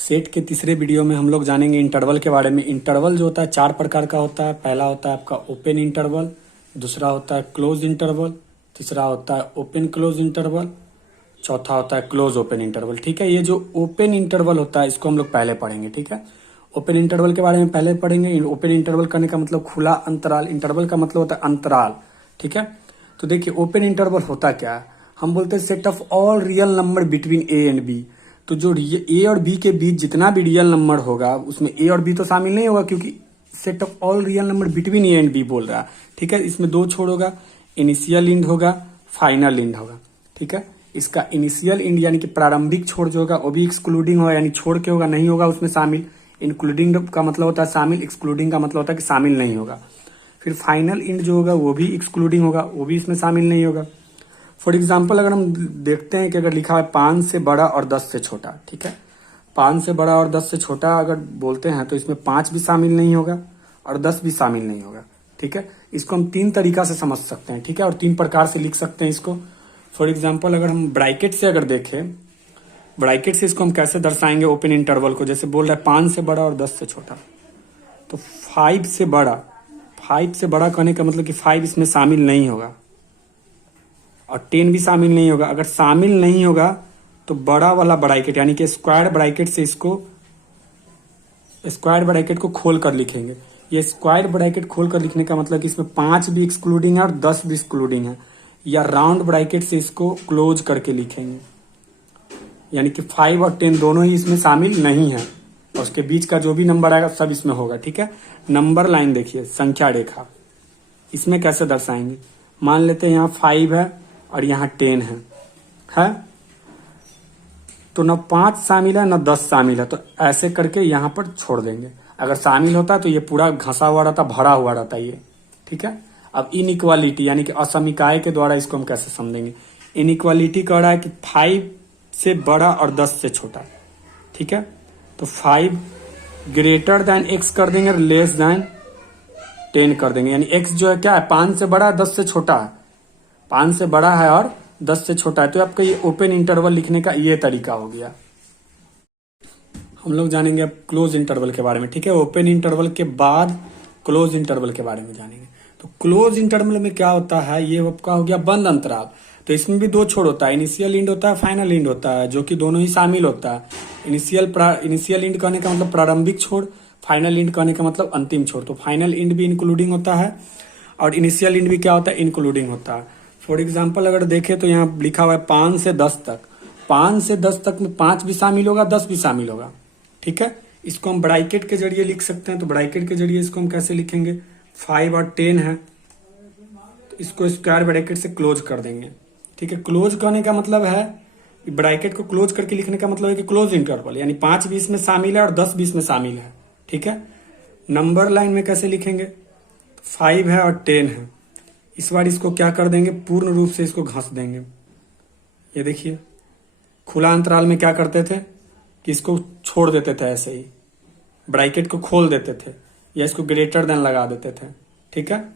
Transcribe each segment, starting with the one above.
Set के तीसरे video में हम लोग जानेंगे इंटरवल के बारे में। इंटरवल जो होता है चार प्रकार का होता है। पहला होता है आपका ओपन इंटरवल, दूसरा होता है क्लोज इंटरवल, तीसरा होता है ओपन क्लोज इंटरवल, चौथा होता है क्लोज ओपन इंटरवल। ठीक है, ये जो ओपन इंटरवल होता है इसको हम लोग पहले पढ़ेंगे। ठीक है, ओपन इंटरवल के बारे में पहले पढ़ेंगे। ओपन इंटरवल करने का मतलब खुला अंतराल, इंटरवल का मतलब होता है अंतराल। ठीक है, तो देखिए ओपन इंटरवल होता क्या है, हम बोलते हैं set of all real number between A and B. तो जो ए और बी के बीच जितना भी रियल नंबर होगा उसमें ए और बी तो शामिल नहीं होगा, क्योंकि set of all real number between A and B बोल रहा है। ठीक है, इसमें दो छोड़ होगा, इनिशियल इंड होगा, फाइनल इंड होगा। ठीक है, इसका इनिशियल इंड यानी कि प्रारंभिक छोड़ जो होगा वो भी एक्सक्लूडिंग होगा, यानी छोड़ के होगा, नहीं होगा उसमें शामिल। इंक्लूडिंग का मतलब होता है शामिल, एक्सक्लूडिंग का मतलब होता है कि शामिल नहीं होगा। फिर फाइनल इंड जो होगा वो भी एक्सक्लूडिंग होगा, वो भी इसमें शामिल नहीं होगा। फॉर एग्जाम्पल अगर हम देखते हैं कि अगर लिखा है 5 से बड़ा और 10 से छोटा, ठीक है, 5 से बड़ा और 10 से छोटा अगर बोलते हैं तो इसमें 5 भी शामिल नहीं होगा और 10 भी शामिल नहीं होगा। ठीक है, इसको हम तीन तरीका से समझ सकते हैं। ठीक है, और तीन प्रकार से लिख सकते हैं इसको। फॉर एग्जाम्पल अगर हम ब्रैकेट से अगर देखें, ब्रैकेट से इसको हम कैसे दर्शाएंगे ओपन इंटरवल को, जैसे बोल रहा है 5 से बड़ा और 10 से छोटा, तो 5 से बड़ा, 5 से बड़ा कहने का मतलब कि 5 इसमें शामिल नहीं होगा और 10 भी शामिल नहीं होगा। अगर शामिल नहीं होगा तो बड़ा वाला ब्रैकेट यानी कि स्क्वायर ब्रैकेट से इसको, स्क्वायर ब्रैकेट को खोल कर लिखेंगे। ये स्क्वायर ब्रैकेट खोल कर लिखने का मतलब कि इसमें 5 भी एक्सक्लूडिंग है और 10 भी एक्सक्लूडिंग है। या राउंड ब्रैकेट से इसको क्लोज करके लिखेंगे, यानी कि 5 और 10 दोनों ही इसमें शामिल नहीं है और उसके बीच का जो भी नंबर आएगा सब इसमें होगा। ठीक है, नंबर लाइन देखिए, संख्या रेखा, इसमें कैसे दर्शाएंगे। मान लेते हैं यहाँ 5 है और यहाँ 10 है तो न 5 शामिल है न 10 शामिल है, तो ऐसे करके यहाँ पर छोड़ देंगे। अगर शामिल होता है तो ये पूरा घसा हुआ रहता, भरा हुआ रहता ये। ठीक है, अब इनइक्वालिटी यानी कि असमीकाय के द्वारा इसको हम कैसे समझेंगे। इनइक्वालिटी कह रहा है कि 5 से बड़ा और 10 से छोटा। ठीक है, तो 5 ग्रेटर देन एक्स कर देंगे और लेस देन 10 कर देंगे, यानी एक्स जो है क्या है, 5 से बड़ा है 10 से छोटा है, 5 से बड़ा है और 10 से छोटा है। तो आपका ये ओपन इंटरवल लिखने का ये तरीका हो गया। हम लोग जानेंगे अब क्लोज इंटरवल के बारे में। ठीक है, ओपन इंटरवल के बाद क्लोज इंटरवल के बारे में जानेंगे। तो क्लोज इंटरवल में क्या होता है, ये आपका हो गया बंद अंतराल। तो इसमें भी दो छोड़ होता है, इनिशियल इंड होता है, फाइनल इंड होता है, जो कि दोनों ही शामिल होता है। इनिशियल इंड कहने का मतलब प्रारंभिक छोड़, फाइनल इंड कहने का मतलब अंतिम छोड़। तो फाइनल इंड भी इंक्लूडिंग होता है और इनिशियल इंड भी क्या होता है, इंक्लूडिंग होता है। फॉर एग्जाम्पल अगर देखें तो यहाँ लिखा हुआ है 5 से 10 तक, 5 से 10 तक में 5 भी शामिल होगा, 10 भी शामिल होगा। ठीक है, इसको हम ब्रैकेट के जरिए लिख सकते हैं। तो ब्रैकेट के जरिए इसको हम कैसे लिखेंगे, 5 और 10 है तो इसको स्क्वायर ब्रैकेट से क्लोज कर देंगे। ठीक है, क्लोज करने का मतलब है, ब्रैकेट को क्लोज करके लिखने का मतलब है कि क्लोज इंटरवल, यानी 5 भी इसमें शामिल है और 10 भी इसमें शामिल है। ठीक है, नंबर लाइन में कैसे लिखेंगे, 5 है और 10 है, इस बार इसको क्या कर देंगे, पूर्ण रूप से इसको घस देंगे। ये देखिए, खुला अंतराल में क्या करते थे कि इसको छोड़ देते थे, ऐसे ही ब्रैकेट को खोल देते थे या इसको ग्रेटर देन लगा देते थे। ठीक है,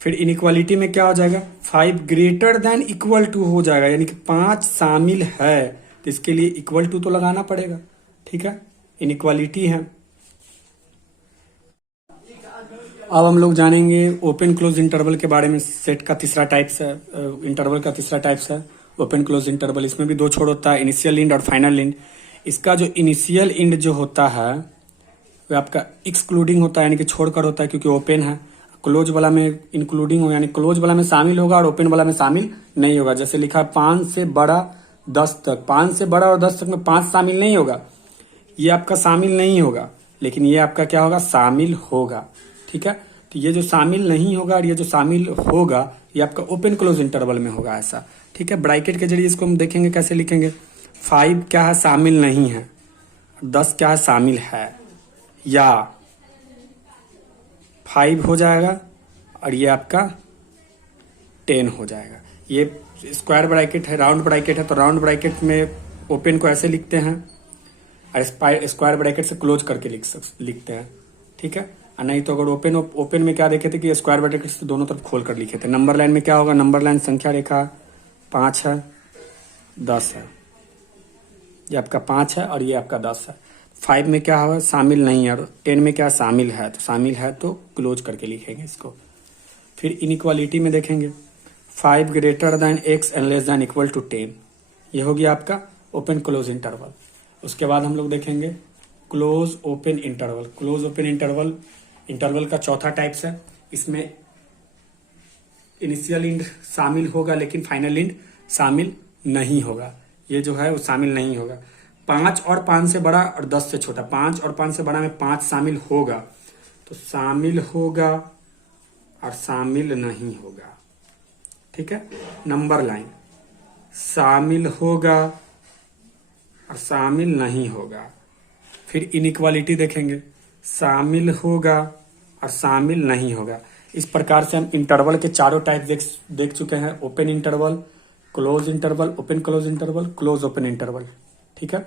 फिर इनइक्वालिटी में क्या हो जाएगा, 5 ग्रेटर देन इक्वल टू हो जाएगा, यानी कि 5 शामिल है तो इसके लिए इक्वल टू तो लगाना पड़ेगा। ठीक है, इनइक्वालिटी है। अब हम लोग जानेंगे ओपन क्लोज इंटरवल के बारे में। सेट का तीसरा टाइप्स है, इंटरवल का तीसरा टाइप्स है ओपन क्लोज इंटरवल। इसमें भी दो छोड़ होता है, इनिशियल इंड और फाइनल इंड। इसका जो इनिशियल इंड जो होता है वो आपका एक्सक्लूडिंग होता है, यानी कि छोड़कर होता है, क्योंकि ओपन है। क्लोज वाला में इंक्लूडिंग होगा, यानी क्लोज वाला में शामिल होगा और ओपन वाला में शामिल नहीं होगा। जैसे लिखा है 5 से बड़ा 10 तक, 5 से बड़ा और 10 तक में 5 शामिल नहीं होगा, ये आपका शामिल नहीं होगा, लेकिन ये आपका क्या होगा, शामिल होगा। ठीक है, तो ये जो शामिल नहीं होगा और ये जो शामिल होगा ये आपका ओपन क्लोज इंटरवल में होगा ऐसा। ठीक है, ब्रैकेट के जरिए इसको हम देखेंगे कैसे लिखेंगे। 5 क्या है, शामिल नहीं है, 10 क्या है, शामिल है, या 5 हो जाएगा और ये आपका 10 हो जाएगा। ये स्क्वायर ब्रैकेट है, राउंड ब्रैकेट है, तो राउंड ब्रैकेट में ओपन को ऐसे लिखते हैं और स्क्वायर ब्रैकेट से क्लोज करके लिखते हैं। ठीक है, और नहीं तो अगर ओपन में क्या देखे थे कि स्क्वायर ब्रैकेट से दोनों तरफ खोल कर लिखे थे। नंबर लाइन में क्या होगा, नंबर लाइन संख्या रेखा 5 है, 10 है, ये आपका 5 है और ये आपका 10 है। 5 में क्या है, शामिल नहीं है, और 10 में क्या शामिल है, तो शामिल है तो क्लोज करके लिखेंगे इसको। फिर इनइक्वालिटी में देखेंगे 5 greater than x and less than equal to 10, ये हो गया आपका ओपन क्लोज इंटरवल। उसके बाद हम लोग देखेंगे close open interval. Close open interval interval का चौथा टाइप्स है। इसमें इनिशियल इंड शामिल होगा लेकिन फाइनल इंड शामिल नहीं होगा, ये जो है वो शामिल नहीं होगा। 5 और 5 से बड़ा और 10 से छोटा, 5 और 5 से बड़ा में 5 शामिल होगा, तो शामिल होगा और शामिल नहीं होगा, ठीक है। नंबर लाइन शामिल होगा और शामिल नहीं होगा। फिर इनइक्वालिटी देखेंगे, शामिल होगा और शामिल नहीं होगा। इस प्रकार से हम इंटरवल के चारों टाइप देख चुके हैं, open interval, close interval, open close interval, close open interval, ठीक है।